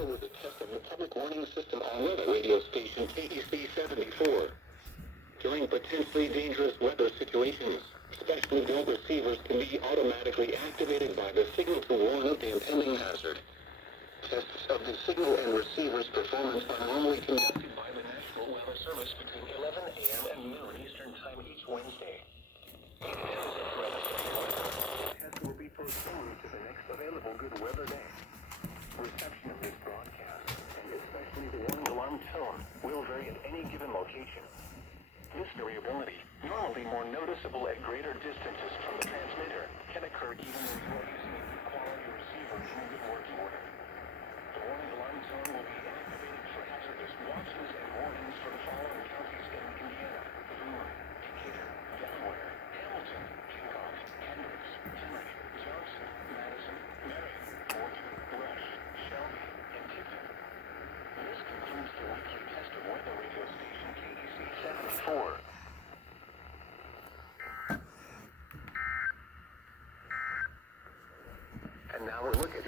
over the test of the public warning system on weather radio station KEC74. During potentially dangerous weather situations, specially built receivers can be automatically activated by the signal to warn of the impending hazard. Tests of the signal and receiver's performance are normally conducted by the National Weather Service between 11 a.m. and noon Eastern Time each Wednesday. The test will be postponed to the next available good weather day. Reception of this broadcast, and especially the warning alarm tone, will vary at any given location. This variability, normally more noticeable at greater distances from the transmitter, can occur even when you are using a good quality receiver in a good working order. The warning alarm tone will be activated for hazardous watches and warnings for the following counties in Indiana: Boone, Decatur, Delaware, Hamilton, Kinkoff, Hendricks, Henry, Johnson, Madison, Marion, Morgan, Rush, Shelby, and Tiffin. This concludes the weekly test of weather radio station KEC74. And now we'll look at